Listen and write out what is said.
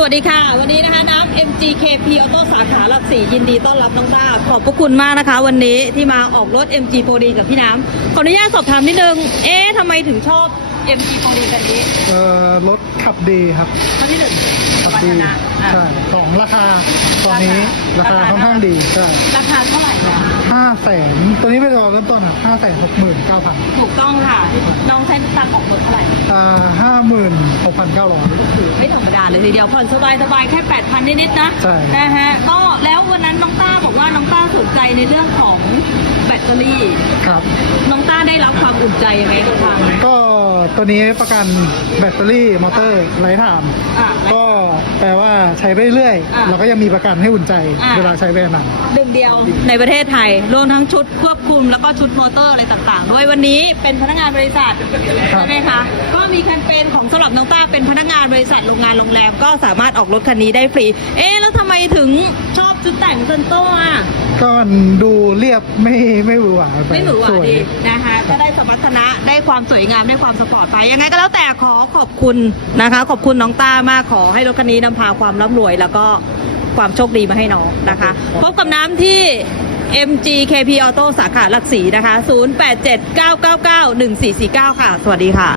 สวัสดีค่ะ วันนี้นะคะน้ำ MGKP Auto สาขาหลักสี่ยินดีต้อนรับน้องด้าขอบพระคุณมากนะคะ วันนี้ที่มาออกรถ MG โ d กับพี่น้ำขออนุญาตสอบถามนิดนึง เอ๊ะทำไมถึงชอบ MG โ d กันนี้เอ่อรถขับดีครับข้อที่หนึ่งขับวัฒดีนะอะ ใช่สองราคาตอนนี้ราคาค่อนข้างดีใช่ราคาเท่าไหร่คะห้าแสนตัวนี้เป็นตัวเริ่มต้นอะห้าแสนหกหมื่นเก้าพันถูกต้องค่ะ น้องใช้ตังค์ออกรถเท่าไหร่อ่าห้าหมื่นหกพันเก้าร้อยไม่ธรรมดา เลยทีเดียวผ่อนสบายสบายๆแค่8,000นิดๆนะใช่ นะฮะก็แล้ววันนั้นน้องต้าบอกว่าน้องต้าสนใจในเรื่องของแบตเตอรี่ ครับ น้องต้าได้รับความอุ่นใจยังไงกับทาง ก็ตัวนี้ประกันแบตเตอรี่มอเตอร์ไร้ถาม อะก็แปลว่าใช้ไปเรื่อยอะเราก็ยังมีประกันให้อุ่นใจ อะ เวลาใช้ไปนานหนึ่งเดียวในประเทศไทยรวมทั้งชุดควบคุมแล้วก็ชุดมอเตอร์อะไรต่างๆ ด้วยวันนี้เป็นพนักงานบริษัทใช่ไหมคะ ก็ มีแคมเปญของสำหรับน้องต้าเป็นพนักงานบริษัทโรงงานโรงแรมก็สามารถออกรถคันนี้ได้ฟรี เอ๊ะแล้วทำไมถึงชอบชุดแต่งเซนโต้อะ ก็มันดูเรียบไม่ไม่หวือหวาปไม่หรูหราสวย ดีนะคะก็ได้สมรรถนะได้ความสวยงามได้ความสปอร์ตไปยังไงก็แล้วแต่ขอขอบคุณนะคะ ขอบคุณน้องต้ามากขอให้รถคันนี้นำพาความร่ำรวย แล้วก็ความโชคดีมาให้น้องนะคะ พบกับน้ำที่ MGKP Auto สาขาหลักสีนะคะ 0879991449 ค่ะ สวัสดีค่ะ